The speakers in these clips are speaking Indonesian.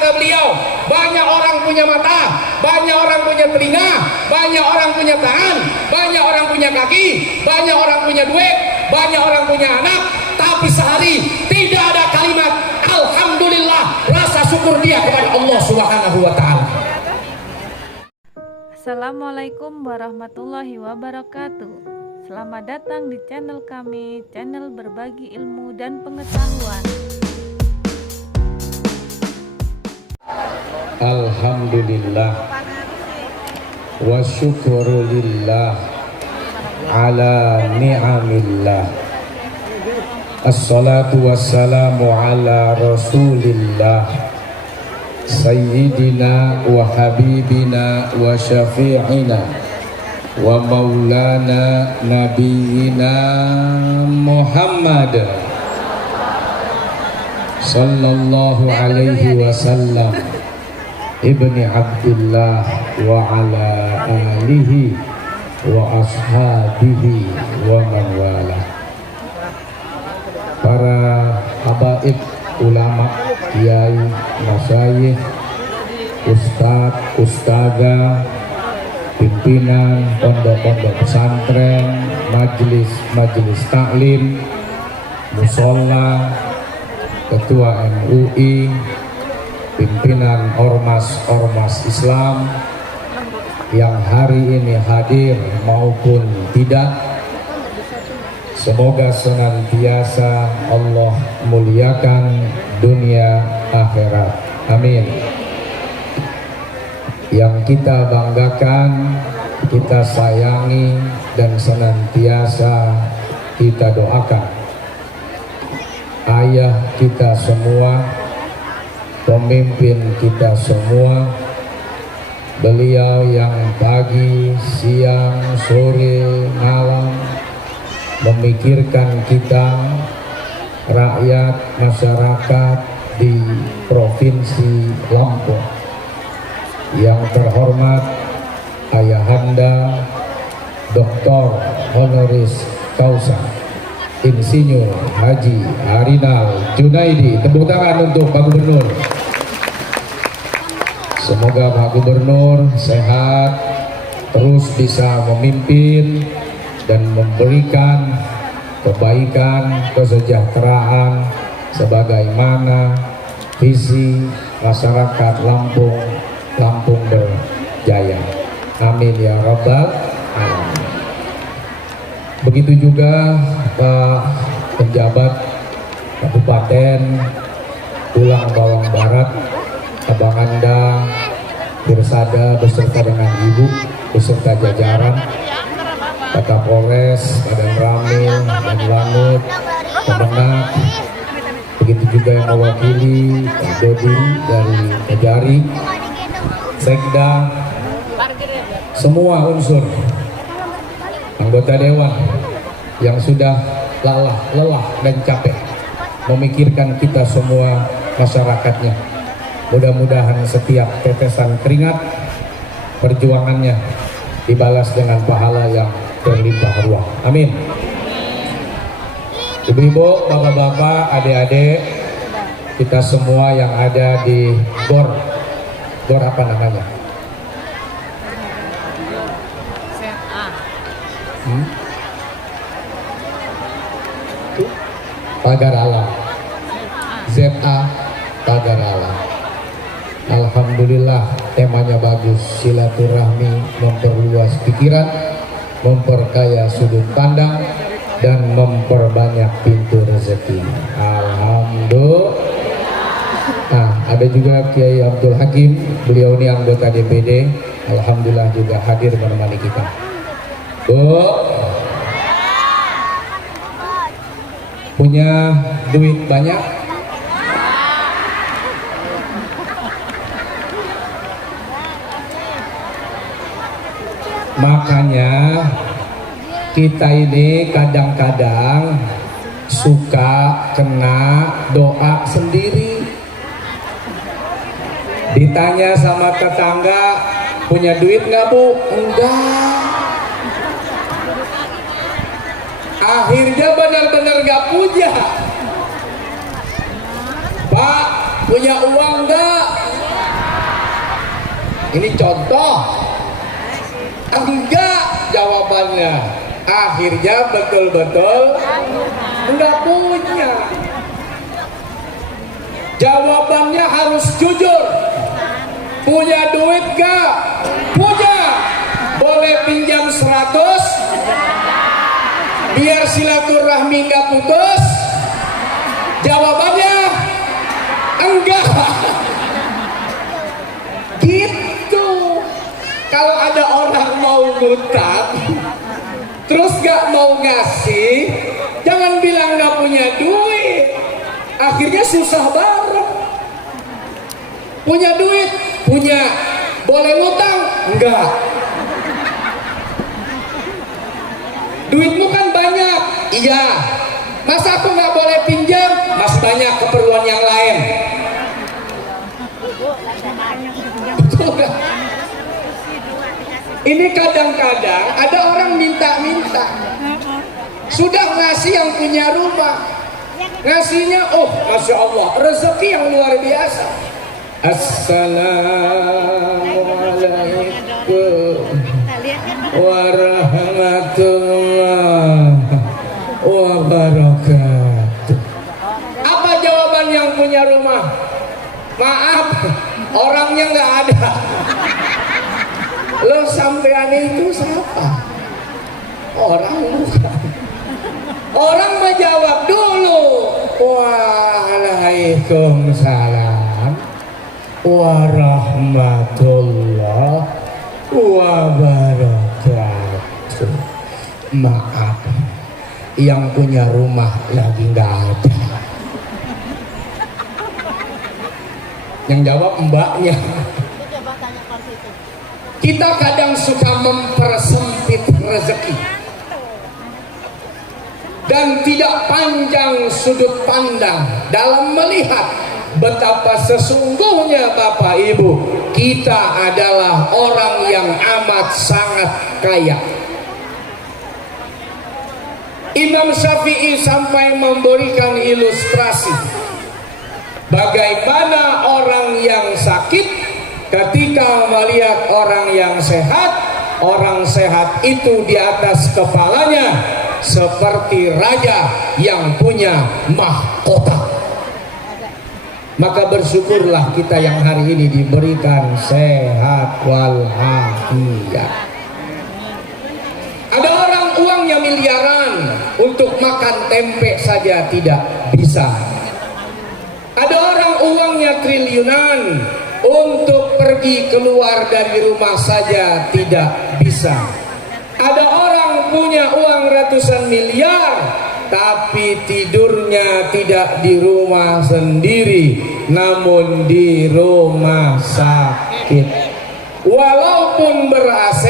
kata beliau, banyak orang punya mata, banyak orang punya telinga, banyak orang punya tangan, banyak orang punya kaki, banyak orang punya duit, banyak orang punya anak, tapi sehari tidak ada kalimat alhamdulillah, rasa syukur dia kepada Allah Subhanahu wa taala. Assalamualaikum warahmatullahi wabarakatuh. Selamat datang di channel kami, channel berbagi ilmu dan pengetahuan. Alhamdulillah wa syukurulillah ala ni'amillah. Assalatu wassalamu ala rasulillah sayyidina wa habibina wa syafi'ina wa maulana nabiyina Muhammad sallallahu alaihi wasallam ibni Abdullah wa ala alihi wa ashabihi wa man wala. Para habaib, ulama, kiai, masyayikh, ustadz, ustadzah, pimpinan pondok-pondok pesantren, majelis taklim, musola, ketua MUI, pimpinan ormas Islam yang hari ini hadir maupun tidak, semoga senantiasa Allah muliakan dunia akhirat. Amin. Yang kita banggakan, kita sayangi, dan senantiasa kita doakan ayah kita semua, pemimpin kita semua, beliau yang pagi, siang, sore, malam memikirkan kita, rakyat, masyarakat di Provinsi Lampung. Yang terhormat Ayahanda Dr. Honoris Causa Insinyur Haji Harinal Junaidi. Tepuk tangan untuk Pak Gubernur. Semoga Pak Gubernur sehat, terus bisa memimpin dan memberikan kebaikan, kesejahteraan sebagaimana visi masyarakat Lampung berjaya. Amin ya rabbal alamin. Begitu juga Pak penjabat Kabupaten Tulang Bawang Barat, Abang Anda, Pirsada beserta dengan Ibu beserta jajaran, Pak Kapolres, Padang Ramil, dan Lanut, Kemenak, begitu juga yang mewakili Pak Dodi dari Kejari, Sekda, semua unsur anggota dewan yang sudah lelah dan capek memikirkan kita semua masyarakatnya. Mudah-mudahan setiap tetesan keringat perjuangannya dibalas dengan pahala yang berlimpah ruah. Amin. Ibu-ibu, bapak-bapak, adik-adik, kita semua yang ada di GOR apa namanya? Pagar Alam. ZA Pagar Alam. Alhamdulillah, temanya bagus, silaturahmi, memperluas pikiran, memperkaya sudut pandang, dan memperbanyak pintu rezeki. Alhamdulillah. Nah, ada juga Kiai Abdul Hakim, beliau ini anggota DPD, alhamdulillah juga hadir menemani kita. Bu, punya duit banyak? Makanya kita ini kadang-kadang suka kena doa sendiri. Ditanya sama tetangga, punya duit nggak bu? Enggak. Akhirnya benar-benar nggak punya. Pak, punya uang nggak? Ini contoh. Enggak jawabannya. Akhirnya betul-betul enggak punya. Jawabannya harus jujur. Punya duit gak? Punya. Boleh pinjam 100 biar silaturahmi gak putus? Jawabannya enggak. Gitu. Kalau ada orang mau ngutang terus gak mau ngasih, jangan bilang gak punya duit. Akhirnya susah bareng. Punya duit? Punya. Boleh ngutang? Enggak. Duitmu kan banyak. Iya. Masa aku nggak boleh pinjam? Masih banyak keperluan yang lain. Betul nggak? Ini kadang-kadang ada orang minta-minta. Sudah ngasih yang punya rumah. Ngasihnya, oh Masya Allah, rezeki yang luar biasa. Assalamualaikum warahmatullahi wabarakatuh. Apa jawaban yang punya rumah? Maaf, orangnya nggak ada. Lo sampean itu siapa? Orang bukan. Orang menjawab dulu. Waalaikumsalam warahmatullahi wabarakatuh. Maaf, yang punya rumah lagi nggak ada. Yang jawab mbaknya. Kita kadang suka mempersempit rezeki dan tidak panjang sudut pandang dalam melihat betapa sesungguhnya Bapak Ibu, kita adalah orang yang amat sangat kaya. Imam Syafi'i sampai memberikan ilustrasi bagaimana orang yang sakit ketika melihat orang yang sehat. Orang sehat itu di atas kepalanya seperti raja yang punya mahkota. Maka bersyukurlah kita yang hari ini diberikan sehat walafiat. Ada orang uangnya miliaran, untuk makan tempe saja tidak bisa. Ada orang uangnya triliunan, untuk pergi keluar dari rumah saja tidak bisa. Ada orang punya uang ratusan miliar, tapi tidurnya tidak di rumah sendiri, namun di rumah sakit. Walaupun ber-AC,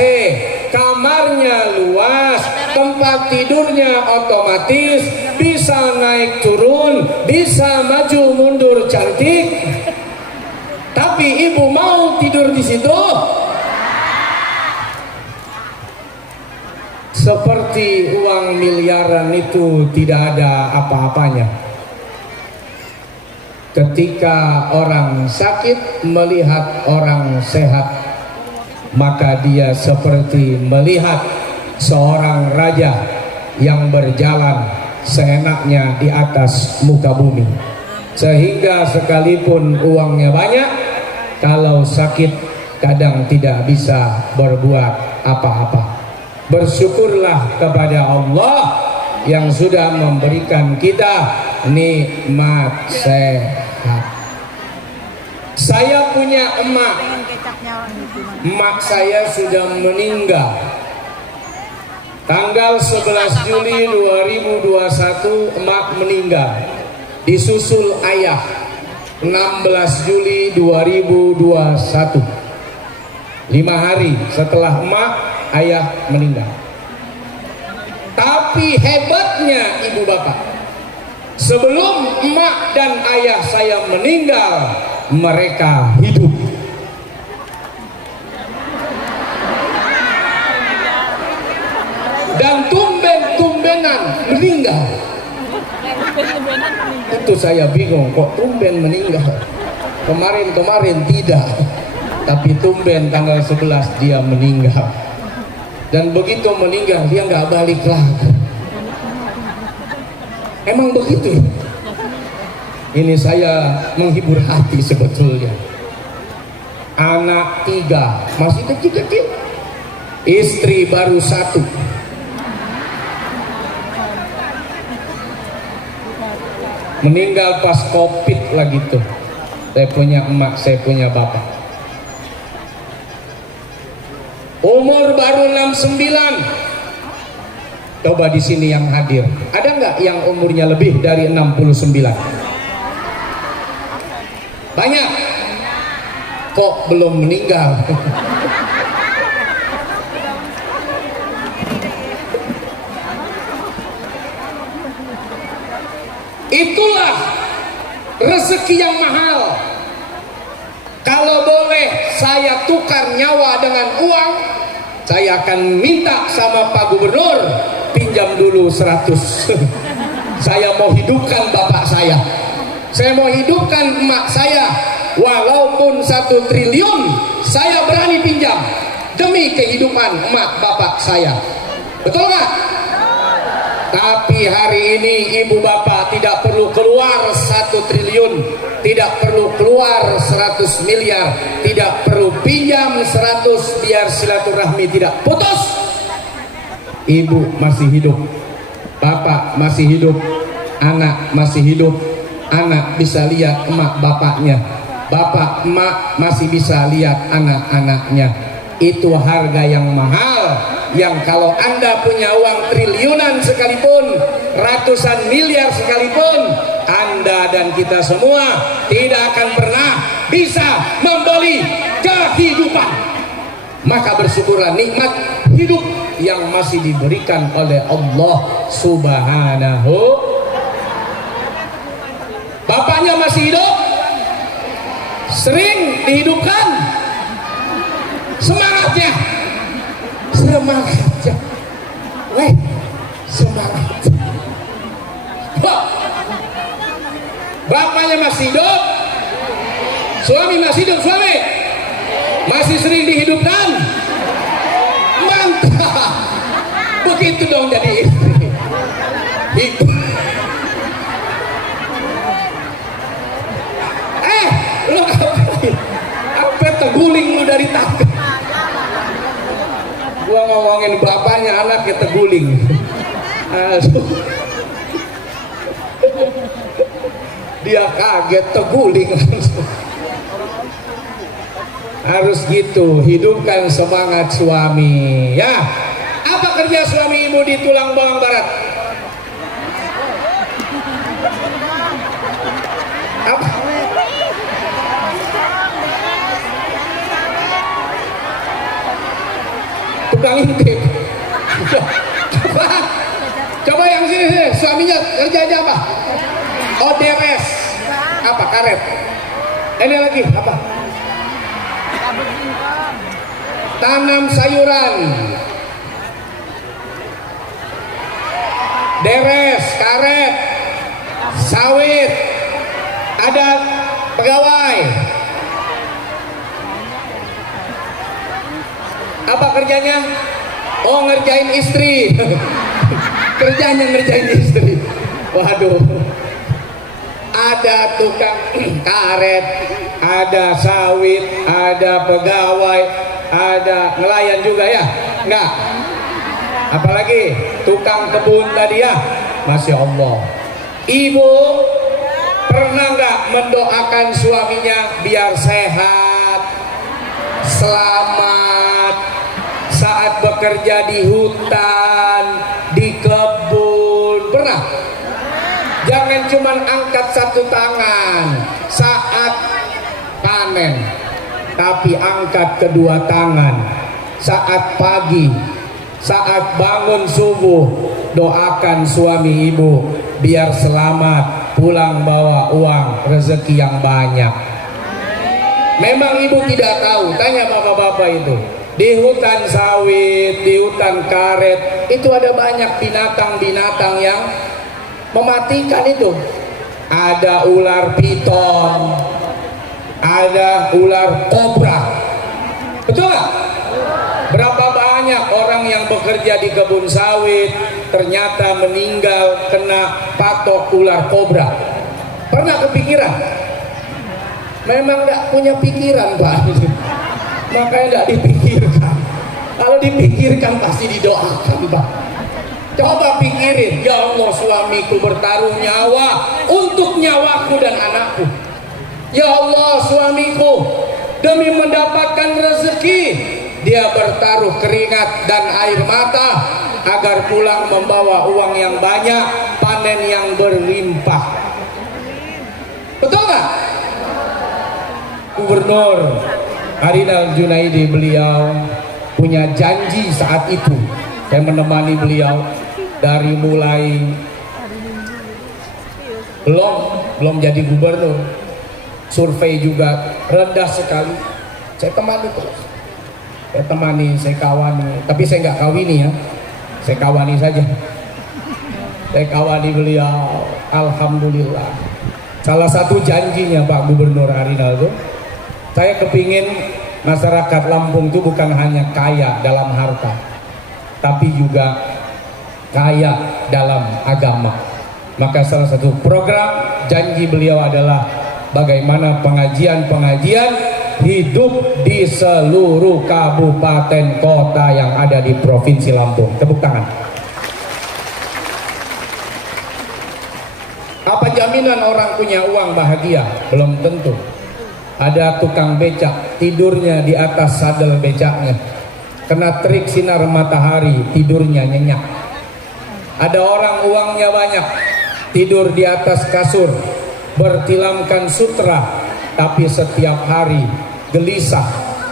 kamarnya luas, tempat tidurnya otomatis, bisa naik turun, bisa maju mundur cantik. Tapi ibu mau tidur di situ? Seperti uang miliaran itu tidak ada apa-apanya. Ketika orang sakit melihat orang sehat, maka dia seperti melihat seorang raja yang berjalan seenaknya di atas muka bumi. Sehingga sekalipun uangnya banyak, kalau sakit kadang tidak bisa berbuat apa-apa. Bersyukurlah kepada Allah yang sudah memberikan kita nikmat sehat. Saya punya emak. Emak saya sudah meninggal. Tanggal 11 Juli 2021 emak meninggal. Disusul ayah 16 Juli 2021. 5 hari setelah emak, ayah meninggal. Tapi hebatnya ibu bapak, sebelum emak dan ayah saya meninggal, mereka hidup. Dan tumben-tumbenan meninggal. Itu saya bingung, kok tumben meninggal, kemarin-kemarin tidak. Tapi tumben tanggal 11 dia meninggal. Dan begitu meninggal dia nggak balik lagi. Emang begitu? Ini saya menghibur hati sebetulnya. Anak 3 masih kecil-kecil, istri baru 1. Meninggal pas COVID lagi tuh. Saya punya emak, saya punya bapak. Umur baru 69. Coba di sini yang hadir, ada nggak yang umurnya lebih dari 69? Banyak. Kok belum meninggal? Itulah rezeki yang mahal. Kalau boleh saya tukar nyawa dengan uang, saya akan minta sama Pak Gubernur pinjam dulu 100. Saya mau hidupkan bapak saya. Saya mau hidupkan emak saya. Walaupun 1 triliun saya berani pinjam demi kehidupan emak bapak saya. Betul nggak? Tapi hari ini ibu bapak tidak perlu keluar 1 triliun, tidak perlu keluar 100 miliar, tidak perlu pinjam 100 biar silaturahmi tidak putus. Ibu masih hidup, bapak masih hidup, anak masih hidup. Anak bisa lihat emak bapaknya, bapak emak masih bisa lihat anak-anaknya. Itu harga yang mahal, yang kalau Anda punya uang triliunan sekalipun, ratusan miliar sekalipun, Anda dan kita semua tidak akan pernah bisa membeli kehidupan. Maka bersyukurlah nikmat hidup yang masih diberikan oleh Allah Subhanahu. Bapaknya masih hidup, sering dihidupkan. Semangatnya, semangatnya, weh, semangat. Bapaknya masih hidup, suami masih hidup, suami masih sering dihidupkan. Mantap, begitu dong jadi istri. Hidup. Lu apa terguling lu dari tangga? Gua ngomongin bapaknya, anaknya terguling. Dia kaget, terguling. Harus gitu, hidupkan semangat suami. Ya, apa kerja suami ibu di Tulang Bawang Barat? Apa? Tukang intip. Coba yang sini, suaminya kerjanya apa? Oh, deres. Apa? Karet. Ini lagi apa? Tanam sayuran. Deres, karet, sawit. Ada pegawai. Apa kerjanya? Oh, ngerjain istri. Kerjanya ngerjain istri. Waduh. Ada tukang karet, ada sawit, ada pegawai, ada nelayan juga ya? Enggak. Apalagi tukang kebun tadi ya? Masya Allah. Ibu pernah nggak mendoakan suaminya biar sehat, selamat saat bekerja di hutan, di kebun? Pernah? Jangan cuma angkat satu tangan saat panen, tapi angkat kedua tangan saat pagi, saat bangun subuh. Doakan suami ibu biar selamat pulang bawa uang rezeki yang banyak. Memang ibu tidak tahu, tanya bapak-bapak itu. Di hutan sawit, di hutan karet, itu ada banyak binatang-binatang yang mematikan itu. Ada ular piton, ada ular kobra, Betul nggak? Berapa banyak orang yang bekerja di kebun sawit ternyata meninggal kena patok ular kobra? Pernah kepikiran? Memang nggak punya pikiran, Pak. Makanya nggak dipikirkan. Kalau dipikirkan pasti didoakan, Pak. Coba pikirin, ya Allah, suamiku bertaruh nyawa untuk nyawaku dan anakku. Ya Allah, suamiku demi mendapatkan rezeki, dia bertaruh keringat dan air mata agar pulang membawa uang yang banyak, panen yang berlimpah. Betul nggak? Gubernur Harinal Junaidi, beliau punya janji saat itu. Saya menemani beliau dari mulai belum jadi gubernur. Survei juga rendah sekali. Saya temani terus. Saya temani, saya kawani. Tapi saya nggak kawini ya. Saya kawani saja. Saya kawani beliau. Alhamdulillah. Salah satu janjinya Pak Gubernur Harinal itu, saya kepingin masyarakat Lampung itu bukan hanya kaya dalam harta, tapi juga kaya dalam agama. Maka salah satu program janji beliau adalah bagaimana pengajian-pengajian hidup di seluruh kabupaten kota yang ada di Provinsi Lampung. Tepuk tangan. Apa jaminan orang punya uang bahagia? Belum tentu. Ada tukang becak, tidurnya di atas sadel becaknya, kena terik sinar matahari, tidurnya nyenyak. Ada orang uangnya banyak, tidur di atas kasur, bertilamkan sutra, tapi setiap hari gelisah,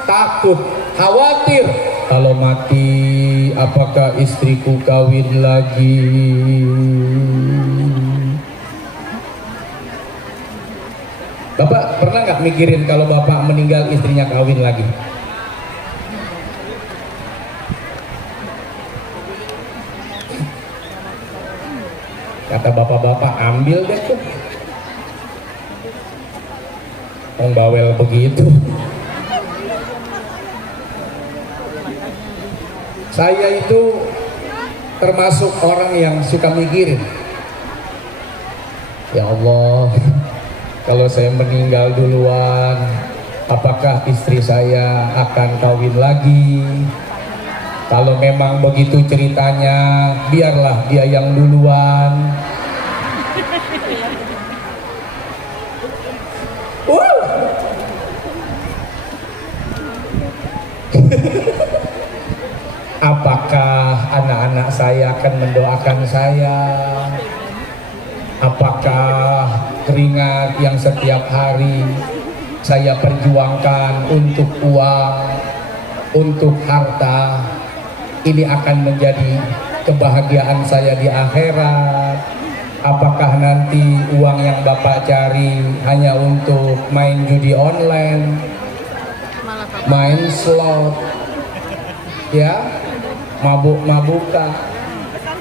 takut, khawatir. Kalau mati, apakah istriku kawin lagi? Bapak pernah nggak mikirin kalau bapak meninggal istrinya kawin lagi? Kata bapak-bapak, ambil deh tuh. Orang bawel begitu. Saya itu termasuk orang yang suka mikirin. Ya Allah, kalau saya meninggal duluan, apakah istri saya akan kawin lagi? Kalau memang begitu ceritanya, biarlah dia yang duluan. Apakah anak-anak saya akan mendoakan saya? Apakah keringat yang setiap hari saya perjuangkan untuk uang, untuk harta, ini akan menjadi kebahagiaan saya di akhirat? Apakah nanti uang yang Bapak cari hanya untuk main judi online, main slot, ya, mabuk-mabukan?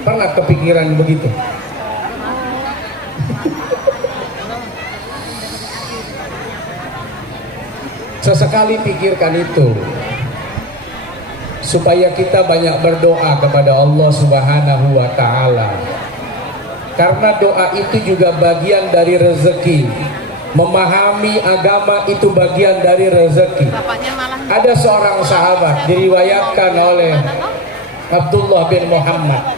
Pernah kepikiran begitu? Sesekali pikirkan itu, supaya kita banyak berdoa kepada Allah Subhanahu wa Ta'ala, karena doa itu juga bagian dari rezeki. Memahami agama itu bagian dari rezeki. Ada seorang sahabat diriwayatkan oleh Abdullah bin Muhammad.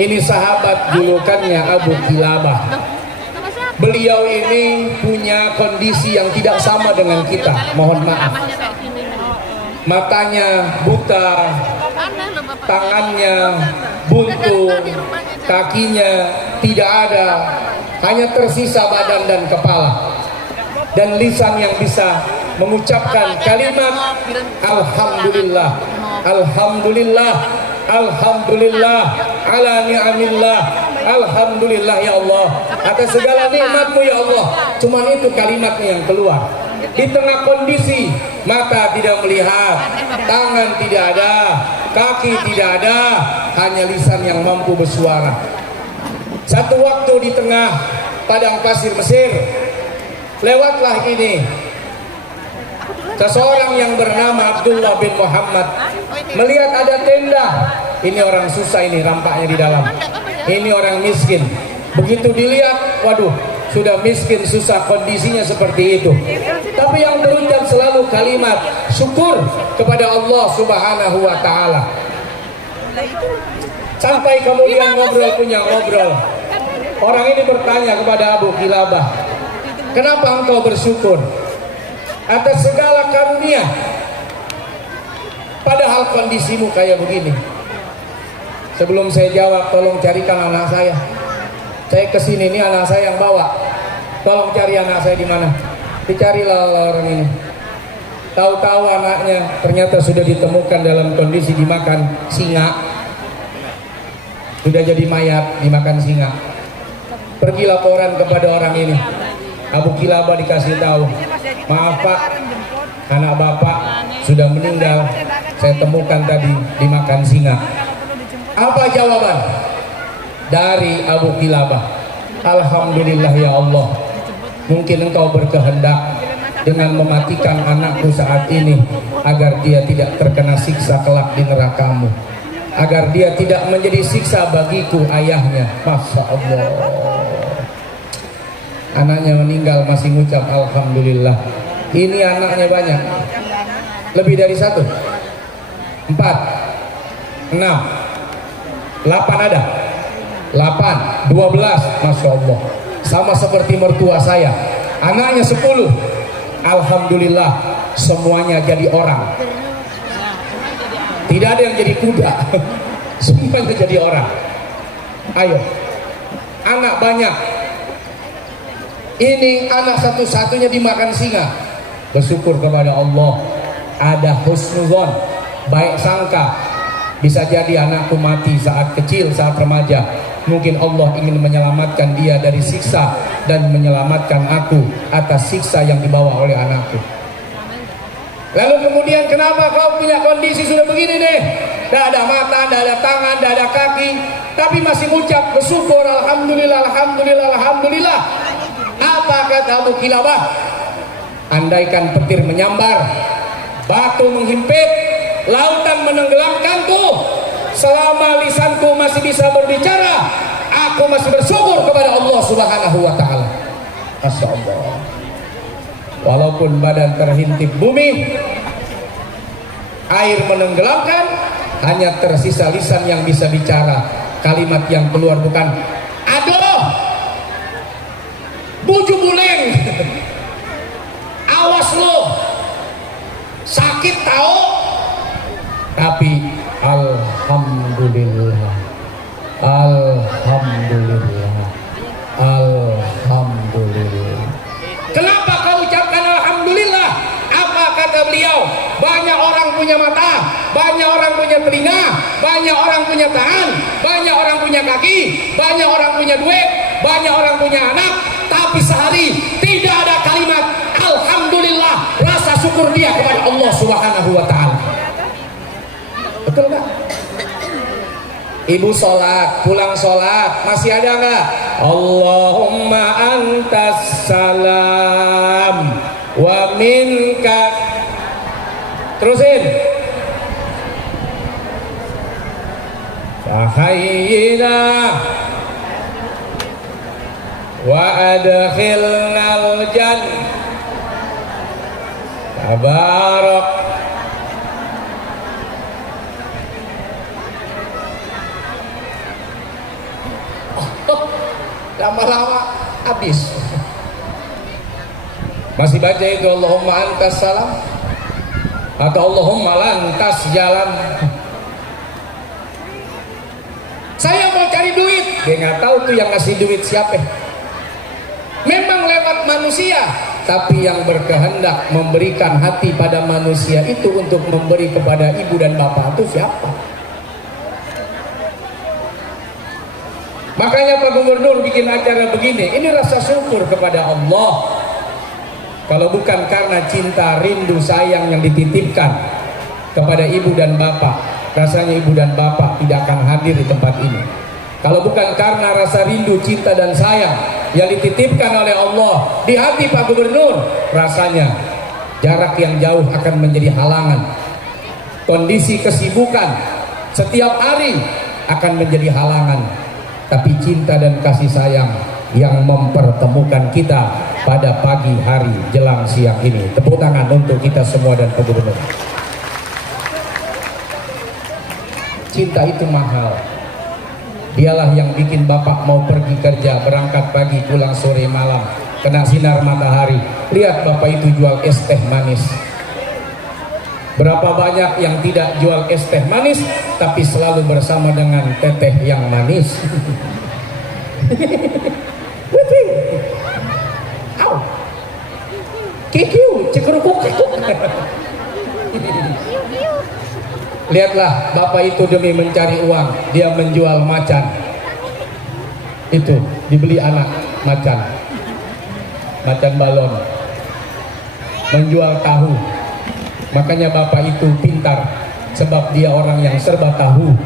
Ini sahabat julukannya Abu Kilabah. Beliau ini punya kondisi yang tidak sama dengan kita, mohon maaf. Matanya buta, tangannya buntu, kakinya tidak ada, hanya tersisa badan dan kepala, dan lisan yang bisa mengucapkan kalimat Alhamdulillah, Alhamdulillah, Alhamdulillah ala ni'amillah, Alhamdulillah ya Allah atas segala nikmatmu ya Allah. Cuman itu kalimatnya yang keluar. Di tengah kondisi mata tidak melihat, tangan tidak ada, kaki tidak ada, hanya lisan yang mampu bersuara. Satu waktu di tengah padang pasir Mesir, lewatlah ini Seseorang yang bernama Abdullah bin Muhammad melihat ada tenda. Ini orang susah, ini rampaknya di dalam. Ini orang miskin. Begitu dilihat, waduh, sudah miskin, susah, kondisinya seperti itu. Tapi yang berucap selalu kalimat syukur kepada Allah Subhanahu wa Ta'ala. Sampai kemudian ngobrol punya ngobrol. Orang ini bertanya kepada Abu Kilabah, kenapa engkau bersyukur atas segala karunia, padahal kondisimu kayak begini? Sebelum saya jawab, tolong carikan anak saya. Saya kesini, ini anak saya yang bawa. Tolong cari anak saya di mana. Dicarilah orang ini. Tahu-tahu anaknya ternyata sudah ditemukan dalam kondisi dimakan singa. Sudah jadi mayat, dimakan singa. Pergi laporan kepada orang ini. Abu Kilabah dikasih tahu, maaf Pak, anak Bapak sudah meninggal. Saya temukan tadi dimakan singa. Apa jawaban dari Abu Kilabah? Alhamdulillah ya Allah, mungkin engkau berkehendak dengan mematikan anakku saat ini agar dia tidak terkena siksa kelak di nerakamu, agar dia tidak menjadi siksa bagiku ayahnya. Masya Allah, anaknya meninggal masih ngucap Alhamdulillah. Ini anaknya banyak, lebih dari 1, 4, 6, 8 ada, 8, 12, Masya Allah. Sama seperti mertua saya, anaknya 10. Alhamdulillah, semuanya jadi orang. Tidak ada yang jadi kuda. Semuanya jadi orang. Ayo, anak banyak. Ini anak satu-satunya dimakan singa. Bersyukur kepada Allah. Ada husnuzon, baik sangka. Bisa jadi anakku mati saat kecil, saat remaja. Mungkin Allah ingin menyelamatkan dia dari siksa dan menyelamatkan aku atas siksa yang dibawa oleh anakku. Lalu kemudian kenapa kau punya kondisi sudah begini deh? Tidak ada mata, tidak ada tangan, tidak ada kaki, tapi masih mengucap bersyukur, Alhamdulillah, Alhamdulillah, Alhamdulillah. Apa kata Abu Kilabah? Andaikan petir menyambar, batu menghimpit, lautan menenggelamkanku, selama lisanku masih bisa berbicara, aku masih bersyukur kepada Allah Subhanahu wa Ta'ala. Masya Allah. Walaupun badan terhintip bumi, air menenggelamkan, hanya tersisa lisan yang bisa bicara. Kalimat yang keluar bukan aduh, buju buleng, awas lo, sakit tahu, tapi Alhamdulillah, Alhamdulillah, Alhamdulillah. Kenapa kau ucapkan Alhamdulillah? Apa kata beliau? Banyak orang punya mata, banyak orang punya telinga, banyak orang punya tangan, banyak orang punya kaki, banyak orang punya duit, banyak orang punya anak, tapi sehari tidak ada kalimat Alhamdulillah, rasa syukur dia kepada Allah Subhanahu wa Ta'ala. Betul nggak? Ibu sholat, pulang sholat, masih ada nggak? Allahumma antas salam wa minka. Terusin. Fahayyina wa adkhilnal jannah. Tabarak. Lama-lama habis. Masih baca itu Allahumma antas salam atau Allahumma lantas jalan. Saya mau cari duit, dia nggak tahu tuh yang ngasih duit siapa. Memang lewat manusia, tapi yang berkehendak memberikan hati pada manusia itu untuk memberi kepada ibu dan bapak itu siapa? Makanya Pak Gubernur bikin acara begini, ini rasa syukur kepada Allah. Kalau bukan karena cinta, rindu, sayang yang dititipkan kepada ibu dan bapak, rasanya ibu dan bapak tidak akan hadir di tempat ini. Kalau bukan karena rasa rindu, cinta dan sayang yang dititipkan oleh Allah di hati Pak Gubernur, rasanya jarak yang jauh akan menjadi halangan, kondisi kesibukan setiap hari akan menjadi halangan, tapi cinta dan kasih sayang yang mempertemukan kita pada pagi hari jelang siang ini. Tepuk tangan untuk kita semua dan Pak Gubernur. Cinta itu mahal. Dialah yang bikin Bapak mau pergi kerja, berangkat pagi, pulang sore malam, kena sinar matahari. Lihat Bapak itu jual es teh manis. Berapa banyak yang tidak jual es teh manis, tapi selalu bersama dengan teteh yang manis. Au, kikiu, cekerukuk. Lihatlah Bapak itu demi mencari uang, dia menjual macan. Itu dibeli anak macan, macan balon, menjual tahu. Makanya Bapak itu pintar, sebab dia orang yang serba tahu.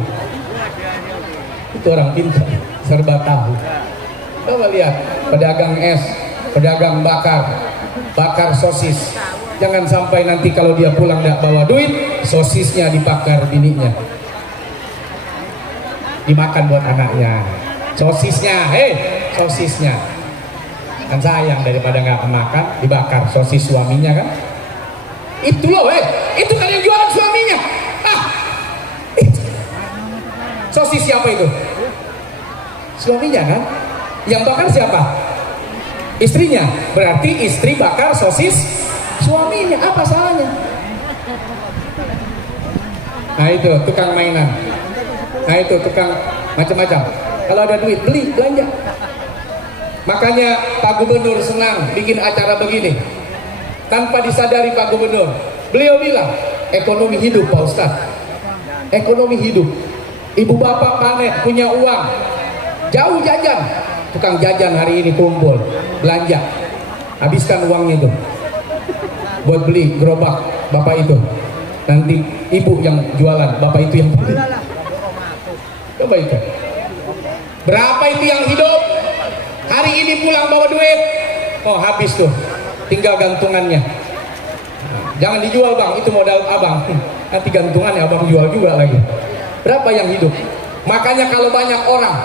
Itu orang pintar, serba tahu. Coba lihat, pedagang es, pedagang bakar sosis. Jangan sampai nanti kalau dia pulang tidak bawa duit, sosisnya dibakar bininya, dimakan buat anaknya. Sosisnya, sosisnya kan sayang, daripada nggak makan dibakar sosis suaminya kan. Itu loh, itu kan yang jualan suaminya. Sosis siapa itu? Suaminya kan. Yang bakar siapa? Istrinya. Berarti istri bakar sosis suaminya. Apa salahnya? Nah itu tukang mainan. Nah itu tukang macam-macam. Kalau ada duit beli, belanja. Makanya Pak Gubernur senang bikin acara begini. Tanpa disadari Pak Gubernur, beliau bilang ekonomi hidup Pak Ustadz. Ekonomi hidup. Ibu bapak panen, punya uang, jauh jajan. Tukang jajan hari ini kumpul, belanja, habiskan uangnya itu buat beli gerobak bapak itu. Nanti ibu yang jualan, bapak itu yang beli. Coba itu. Berapa itu yang hidup? Hari ini pulang bawa duit, oh habis tuh, tinggal gantungannya. Jangan dijual bang, itu modal abang. Nanti gantungannya abang jual juga lagi. Berapa yang hidup? Makanya kalau banyak orang,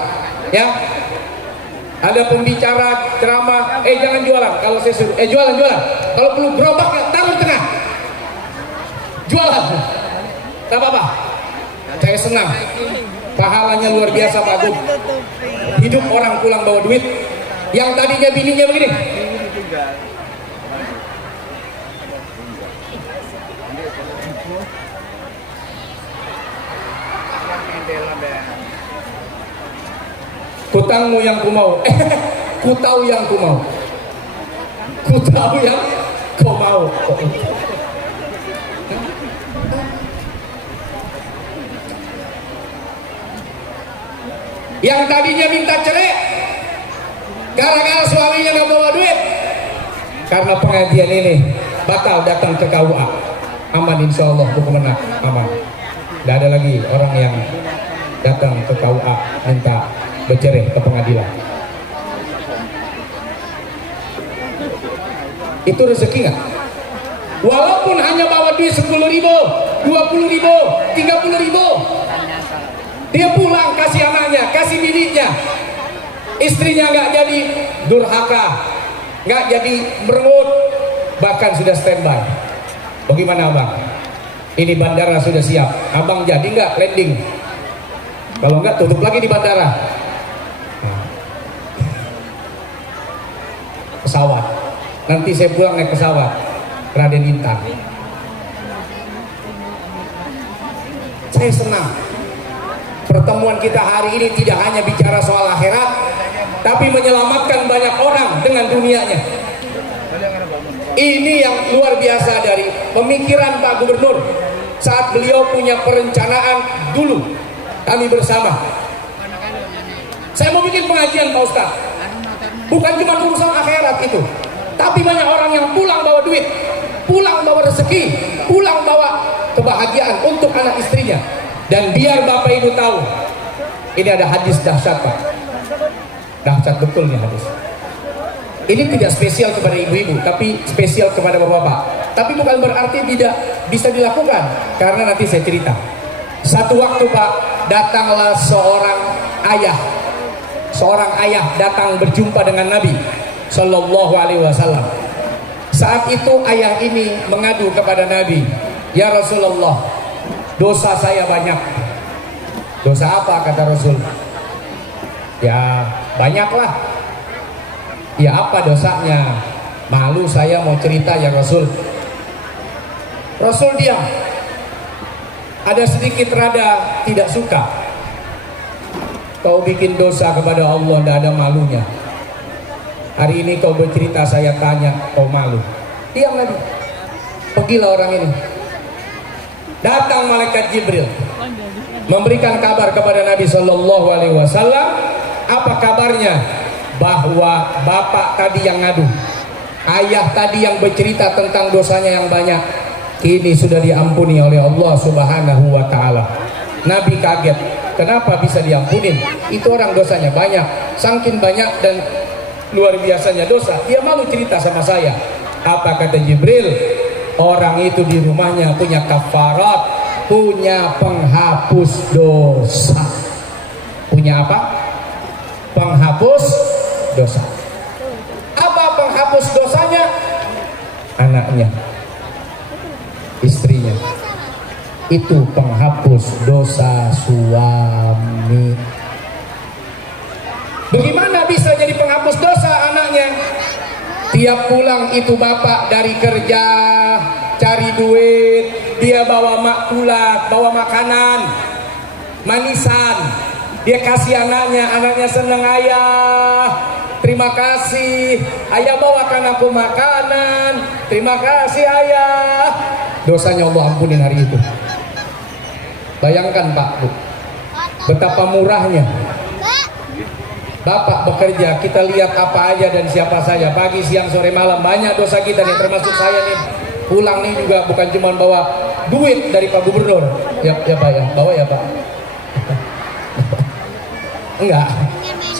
ya, ada pembicara ceramah, jangan jualan. Kalau saya suruh, jualan. Kalau perlu gerobak, taruh di tengah, jualan. Tak apa-apa. Saya senang. Pahalanya luar biasa Pak Gub. Hidup orang pulang bawa duit. Yang tadinya bininya begini. Kutangmu yang ku mau, ku tahu yang ku mau, ku tahu yang kau mau. Yang tadinya minta cerai gara-gara suaminya nggak bawa duit, karena pengajian ini batal datang ke KUA. Aman insya Allah, hukum menang aman. Tidak ada lagi orang yang datang ke KUA minta bercerai ke pengadilan. Itu rezeki nggak? Walaupun hanya bawa duit 10.000, 20.000, 30.000, dia pulang kasih anaknya, kasih bininya, istrinya nggak jadi durhaka, nggak jadi merengut, bahkan sudah standby. Bagaimana abang? Ini bandara sudah siap, abang jadi nggak landing? Kalau nggak tutup lagi di bandara. Pesawat, nanti saya pulang naik pesawat Raden Intan. Saya senang pertemuan kita hari ini tidak hanya bicara soal akhirat, tapi menyelamatkan banyak orang dengan dunianya. Ini yang luar biasa dari pemikiran Pak Gubernur saat beliau punya perencanaan dulu kami bersama. Saya mau bikin pengajian Pak Ustaz, bukan cuma urusan akhirat itu, tapi banyak orang yang pulang bawa duit, pulang bawa rezeki, pulang bawa kebahagiaan untuk anak istrinya. Dan biar Bapak Ibu tahu, ini ada hadis dahsyat Pak, dahsyat betul nih hadis. Ini tidak spesial kepada ibu-ibu, tapi spesial kepada bapak-bapak. Tapi bukan berarti tidak bisa dilakukan, karena nanti saya cerita. Satu waktu Pak, datanglah seorang ayah datang berjumpa dengan Nabi Sallallahu Alaihi Wasallam. Saat itu ayah ini mengadu kepada Nabi, ya Rasulullah, dosa saya banyak. Dosa apa kata Rasul? Ya banyaklah. Ya apa dosanya? Malu saya mau cerita ya Rasul. Rasul diam. Ada sedikit rada tidak suka. Kau bikin dosa kepada Allah, tidak ada malunya. Hari ini kau bercerita, saya tanya, kau malu? Diam lagi. Pergilah orang ini. Datang malaikat Jibril memberikan kabar kepada Nabi Shallallahu Alaihi Wasallam. Apa kabarnya? Bahwa bapak tadi yang ngadu, ayah tadi yang bercerita tentang dosanya yang banyak, kini sudah diampuni oleh Allah Subhanahu wa Ta'ala. Nabi kaget, kenapa bisa diampunin? Itu orang dosanya banyak, saking banyak dan luar biasanya dosa, dia malu cerita sama saya. Apa kata Jibril? Orang itu di rumahnya punya kafarat, punya penghapus dosa. Punya apa? Penghapus dosa. Apa penghapus dosanya? Anaknya, istrinya. Itu penghapus dosa suami. Bagaimana bisa jadi penghapus dosa anaknya? Tiap pulang itu bapak dari kerja cari duit, dia bawa makulat, bawa makanan, manisan, dia kasih anaknya, anaknya seneng, ayah terima kasih, ayah bawakan aku makanan, terima kasih ayah. Dosanya Allah ampunin hari itu. Bayangkan Pak Bu, betapa murahnya. Bapak bekerja, kita lihat apa aja dan siapa saja, pagi, siang, sore, malam, banyak dosa kita nih, termasuk saya nih. Pulang nih juga bukan cuma bawa duit dari Pak Gubernur, ya Pak ya, bawa ya Pak. Enggak,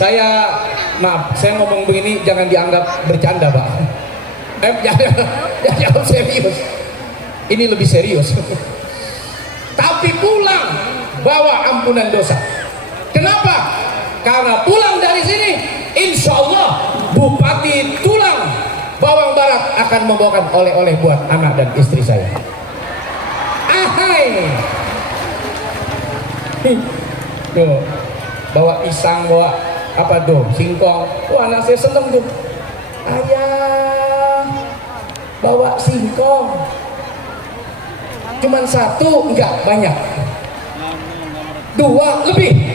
saya maaf, saya ngomong begini jangan dianggap bercanda Pak. Jangan serius. Ini lebih serius. Tapi pulang bawa ampunan dosa. Kenapa? Karena pulang dari sini, insya Allah Bupati Tulang Bawang Barat akan membawakan oleh-oleh buat anak dan istri saya. Ahai, tuh, bawa pisang, bawa apa tuh, singkong. Wah, anak saya seneng tuh. Ayah, bawa singkong. Cuman satu, enggak banyak. Dua lebih.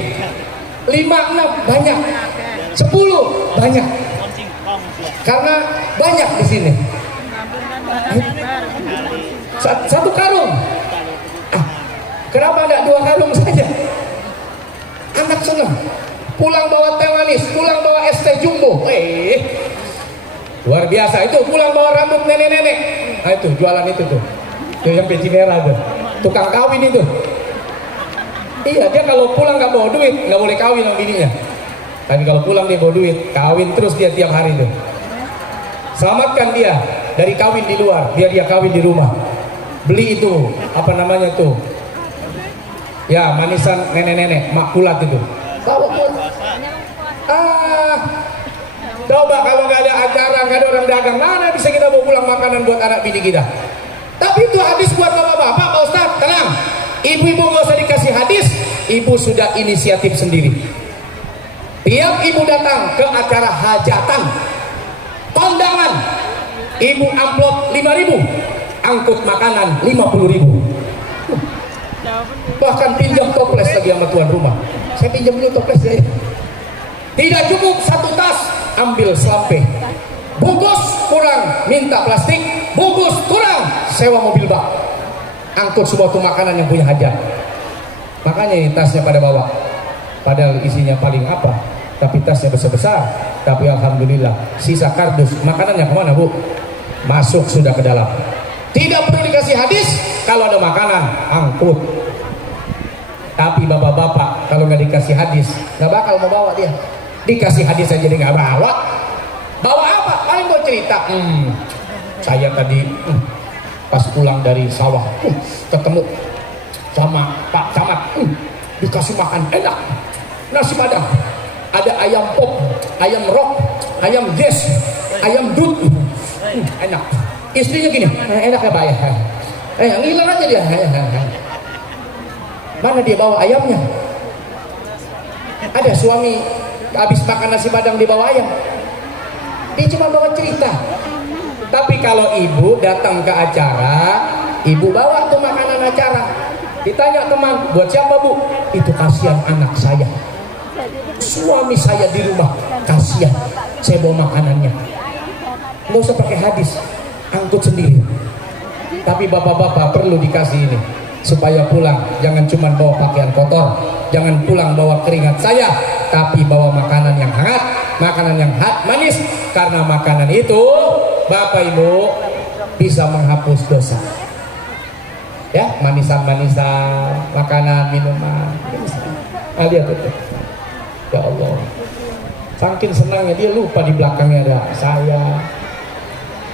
5, 6 banyak, 10 banyak, karena banyak di sini. Satu karung, kenapa enggak 2 karung saja? Anak senang, pulang bawa teh manis, pulang bawa es teh jumbo, luar biasa. Itu pulang bawa rambut nenek-nenek, nah itu jualan itu tuh yang peci merah tuh, tukang kawin itu. Iya, dia kalau pulang nggak bawa duit, nggak boleh kawin sama bininya. Tapi kalau pulang dia bawa duit, kawin terus dia tiap hari tuh. Selamatkan dia dari kawin di luar, biar dia kawin di rumah. Beli itu, apa namanya tuh? Ya, manisan nenek-nenek, makulat itu. Bawa coba kalau nggak ada acara, nggak ada orang dagang, mana bisa kita bawa pulang makanan buat anak bini kita? Tapi itu hadis buat bapak-bapak, Pak Ustadz, tenang. Ibu-ibu nggak usah dikasih hadis, ibu sudah inisiatif sendiri. Tiap ibu datang ke acara hajatan, kondangan, ibu amplop 5.000, angkut makanan 50.000. Bahkan pinjam toples lagi sama tuan rumah. Saya pinjam dulu toples ya. Tidak cukup 1 tas, ambil selampe. Bungkus kurang, minta plastik. Bungkus kurang, sewa mobil bak. Angkut semua tuh makanan yang punya hajat. Makanya ini tasnya pada bawa. Padahal isinya paling apa? Tapi tasnya besar-besar. Tapi alhamdulillah sisa kardus makanannya kemana Bu? Masuk sudah ke dalam. Tidak perlu dikasih hadis. Kalau ada makanan angkut. Tapi bapak-bapak kalau nggak dikasih hadis nggak bakal mau bawa dia. Dikasih hadis aja dia nggak bawa. Bawa apa? bercerita, saya tadi pas pulang dari sawah ketemu sama Pak Camat, dikasih makan enak, nasi padang, ada ayam pop, ayam rock, ayam jazz, ayam dut, enak. Istrinya gini, enak ya Pak ya, ngilang aja dia. Mana dia bawa ayamnya? Ada suami habis makan nasi padang dibawa ayam, dia cuma bawa cerita. Tapi kalau ibu datang ke acara, ibu bawa tuh makanan acara, ditanya teman, buat siapa Bu? Itu kasihan anak saya, suami saya di rumah, kasihan, saya bawa makanannya. Nggak usah pakai hadis, angkut sendiri. Tapi bapak-bapak perlu dikasih ini, supaya pulang jangan cuma bawa pakaian kotor, jangan pulang bawa keringat saya, tapi bawa makanan yang hangat, makanan yang manis, karena makanan itu Bapak Ibu bisa menghapus dosa. Ya, manisan-manisan, makanan, minuman. Lihat itu. Ya Allah. Saking senangnya dia lupa di belakangnya ada saya.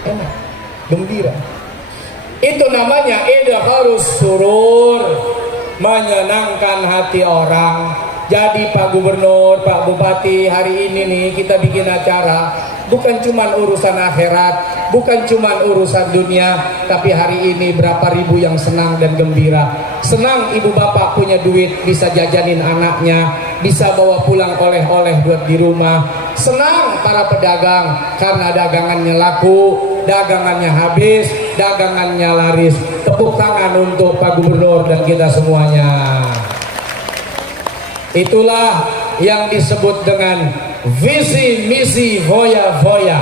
Enak, gembira. Itu namanya idharus surur, menyenangkan hati orang. Jadi Pak Gubernur, Pak Bupati, hari ini nih kita bikin acara, bukan cuma urusan akhirat, bukan cuma urusan dunia, tapi hari ini berapa ribu yang senang dan gembira. Senang ibu bapak punya duit, bisa jajanin anaknya, bisa bawa pulang oleh-oleh buat di rumah. Senang para pedagang karena dagangannya laku, dagangannya habis, dagangannya laris. Tepuk tangan untuk Pak Gubernur dan kita semuanya. Itulah yang disebut dengan visi misi hoya hoya.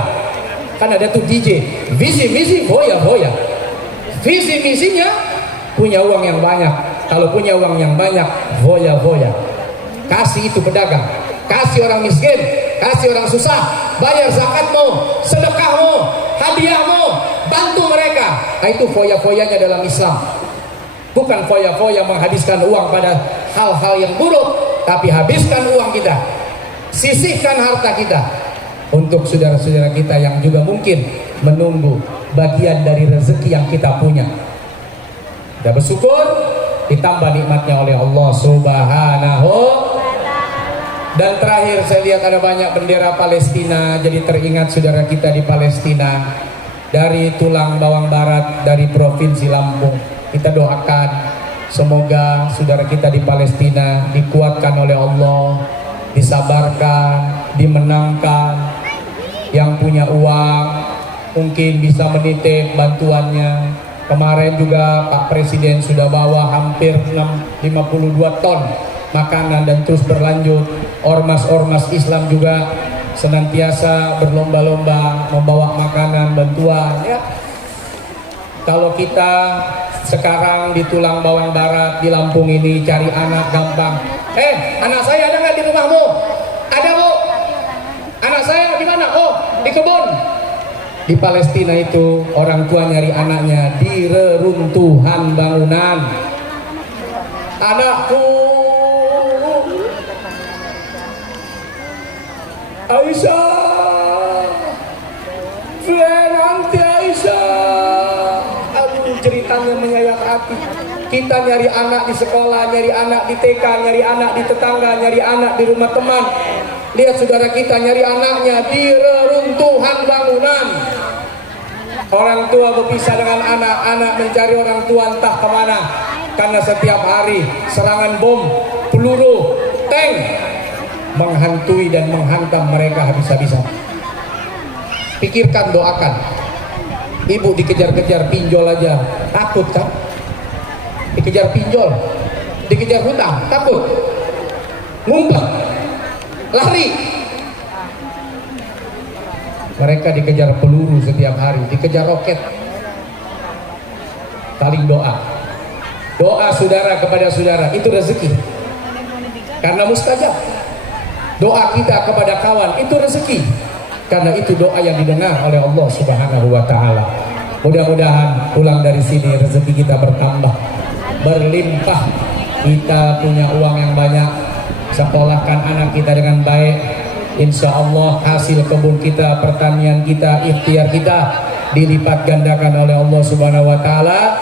Kan ada tuh DJ, visi misi hoya hoya. Visi misinya punya uang yang banyak. Kalau punya uang yang banyak, hoya hoya. Kasih itu pedagang, kasih orang miskin, kasih orang susah, bayar zakatmu, sedekahmu, hadiahmu, bantu mereka. Nah, itu foya-foyanya dalam Islam. Bukan foya-foya menghabiskan uang pada hal-hal yang buruk, tapi habiskan uang kita, sisihkan harta kita untuk saudara-saudara kita yang juga mungkin menunggu bagian dari rezeki yang kita punya. Kita bersyukur, ditambah nikmatnya oleh Allah Subhanahu. Dan terakhir saya lihat ada banyak bendera Palestina, jadi teringat saudara kita di Palestina, dari tulang bawang barat, dari provinsi Lampung. Kita doakan semoga saudara kita di Palestina dikuatkan oleh Allah, disabarkan, dimenangkan. Yang punya uang mungkin bisa menitip bantuannya. Kemarin juga Pak Presiden sudah bawa hampir 52 ton makanan dan terus berlanjut. Ormas-ormas Islam juga senantiasa berlomba-lomba membawa makanan, bantuan ya. Kalau kita sekarang di tulang bawang barat di Lampung ini cari anak gampang. Anak saya ada nggak di rumahmu? Ada Bu. Anak saya di mana? Oh, di kebun. Di Palestina itu orang tua nyari anaknya di reruntuhan bangunan. Anakku Aisyah, nanti Aisyah. Aduh, ceritanya menyayat hati. Kita nyari anak di sekolah, nyari anak di TK, nyari anak di tetangga, nyari anak di rumah teman. Lihat saudara kita nyari anaknya di reruntuhan bangunan. Orang tua berpisah dengan anak-anak mencari orang tua entah kemana. Karena setiap hari serangan bom, peluru, tank menghantui dan menghantam mereka habis-habisan. Pikirkan, doakan. Ibu dikejar-kejar pinjol aja takut kan? Dikejar pinjol, dikejar hutang, takut, ngumpet, lari. Mereka dikejar peluru setiap hari, dikejar roket. Saling doa. Doa saudara kepada saudara itu rezeki, karena mustajab. Doa kita kepada kawan itu rezeki, karena itu doa yang didengar oleh Allah Subhanahu wa Ta'ala. Mudah-mudahan pulang dari sini rezeki kita bertambah, berlimpah. Kita punya uang yang banyak, sekolahkan anak kita dengan baik, Insya Allah hasil kebun kita, pertanian kita, ikhtiar kita dilipat gandakan oleh Allah Subhanahu wa Ta'ala,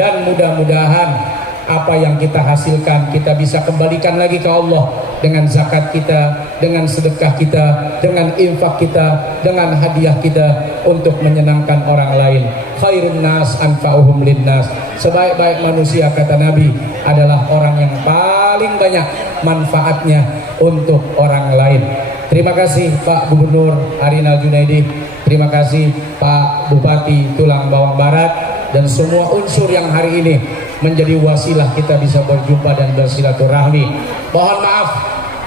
dan mudah-mudahan apa yang kita hasilkan kita bisa kembalikan lagi ke Allah dengan zakat kita, dengan sedekah kita, dengan infak kita, dengan hadiah kita untuk menyenangkan orang lain. Khairun nas anfa'uhum linnas. Sebaik-baik manusia, kata Nabi, adalah orang yang paling banyak manfaatnya untuk orang lain. Terima kasih Pak Gubernur Arinal Junaidi, terima kasih Pak Bupati Tulang Bawang Barat, dan semua unsur yang hari ini menjadi wasilah kita bisa berjumpa dan bersilaturahmi. Mohon maaf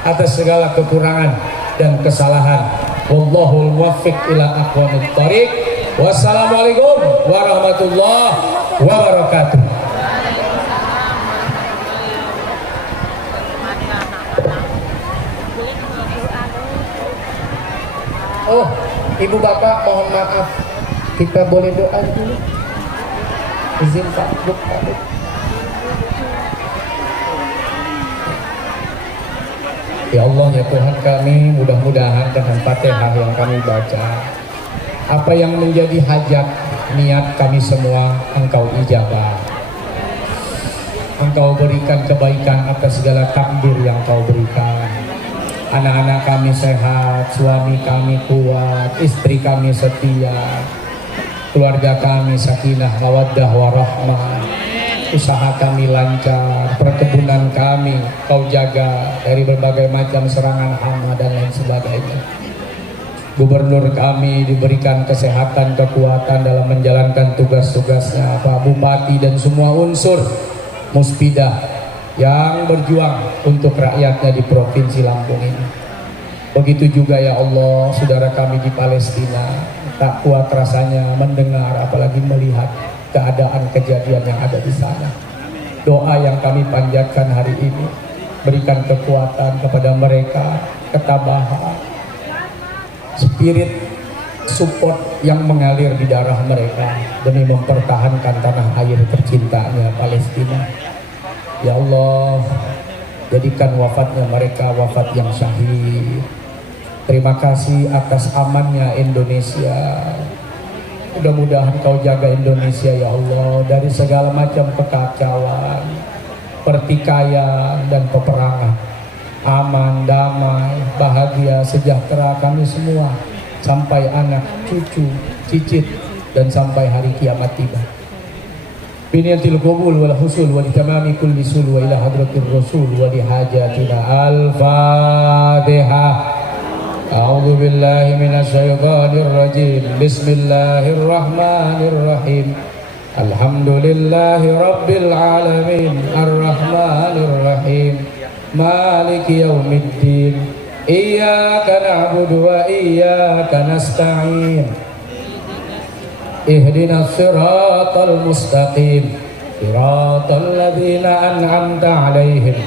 atas segala kekurangan dan kesalahan. Wallahul muwaffiq ila aqwamit thoriq. Wassalamualaikum warahmatullahi wabarakatuh. Oh, Ibu Bapak mohon maaf, kita boleh doa dulu. Izin Pak Bu. Ya Allah, ya Tuhan kami, mudah-mudahan dengan Fatihah yang kami baca, apa yang menjadi hajat niat kami semua Engkau ijabah. Engkau berikan kebaikan atas segala takdir yang Kau berikan. Anak-anak kami sehat, suami kami kuat, istri kami setia, keluarga kami sakinah, mawaddah, warahmah, usaha kami lancar, perkebunan kami Kau jaga dari berbagai macam serangan hama dan lain sebagainya. Gubernur kami diberikan kesehatan, kekuatan dalam menjalankan tugas-tugasnya, Pak Bupati dan semua unsur Muspidah yang berjuang untuk rakyatnya di Provinsi Lampung ini. Begitu juga ya Allah, saudara kami di Palestina, tak kuat rasanya mendengar apalagi melihat keadaan kejadian yang ada di sana. Doa yang kami panjatkan hari ini, berikan kekuatan kepada mereka, ketabahan, spirit support yang mengalir di darah mereka demi mempertahankan tanah air tercintanya Palestina. Ya Allah, jadikan wafatnya mereka wafat yang syahid. Terima kasih atas amannya Indonesia. Mudah-mudahan Kau jaga Indonesia ya Allah dari segala macam kekacauan, pertikaian dan peperangan. Aman, damai, bahagia, sejahtera kami semua sampai anak, cucu, cicit, dan sampai hari kiamat tiba. Biniyatil qubul wal husul wa litamami kulli sul wa ila hadratir rasul wa lihajatina al-fatihah. A'udzu billahi minasy syaithanir rajim. Bismillahirrahmanirrahim. Alhamdulillahi rabbil alamin arrahmanir rahim maliki yaumiddin. Iyyaka na'budu wa iyyaka nasta'in. Ihdinas siratal mustaqim, siratal ladzina an'amta 'alaihim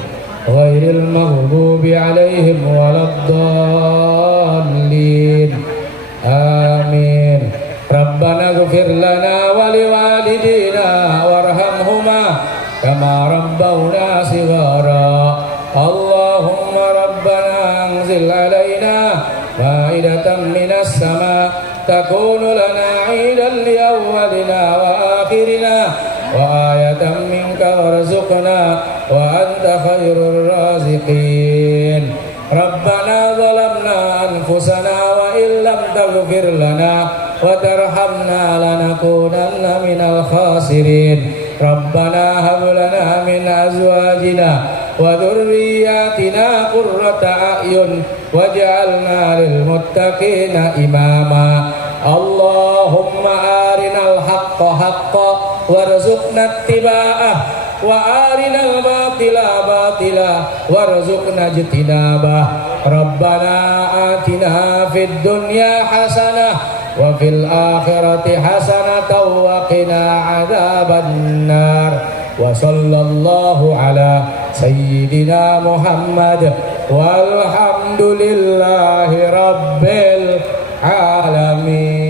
ghairil maghdubi 'alaihim waladdallin. Amin. Rabbana ighfir lana wa liwalidina warhamhuma kama rabbawna shighara. Allahumma rabbana anzil 'alaina ma'idatan minas sama' تكون لنا عيدا لأولنا وآخرنا وآية منك وارزقنا وأنت خير الرازقين. ربنا ظلمنا أنفسنا وإن لم تغفر لنا وترحمنا لنكونن من الخاسرين. ربنا هب لنا من أزواجنا وذرياتنا قرة أعين واجعلنا للمتقين إماما. اللهم أرنا الحق حقا وارزقنا اتباعه وأرنا الباطل باطلا وارزقنا اجتنابه. ربنا آتنا في الدنيا حسنة وفي الآخرة حسنة وقنا عذاب النار. وصلى الله على سيدنا محمد والحمد لله رب العالمين.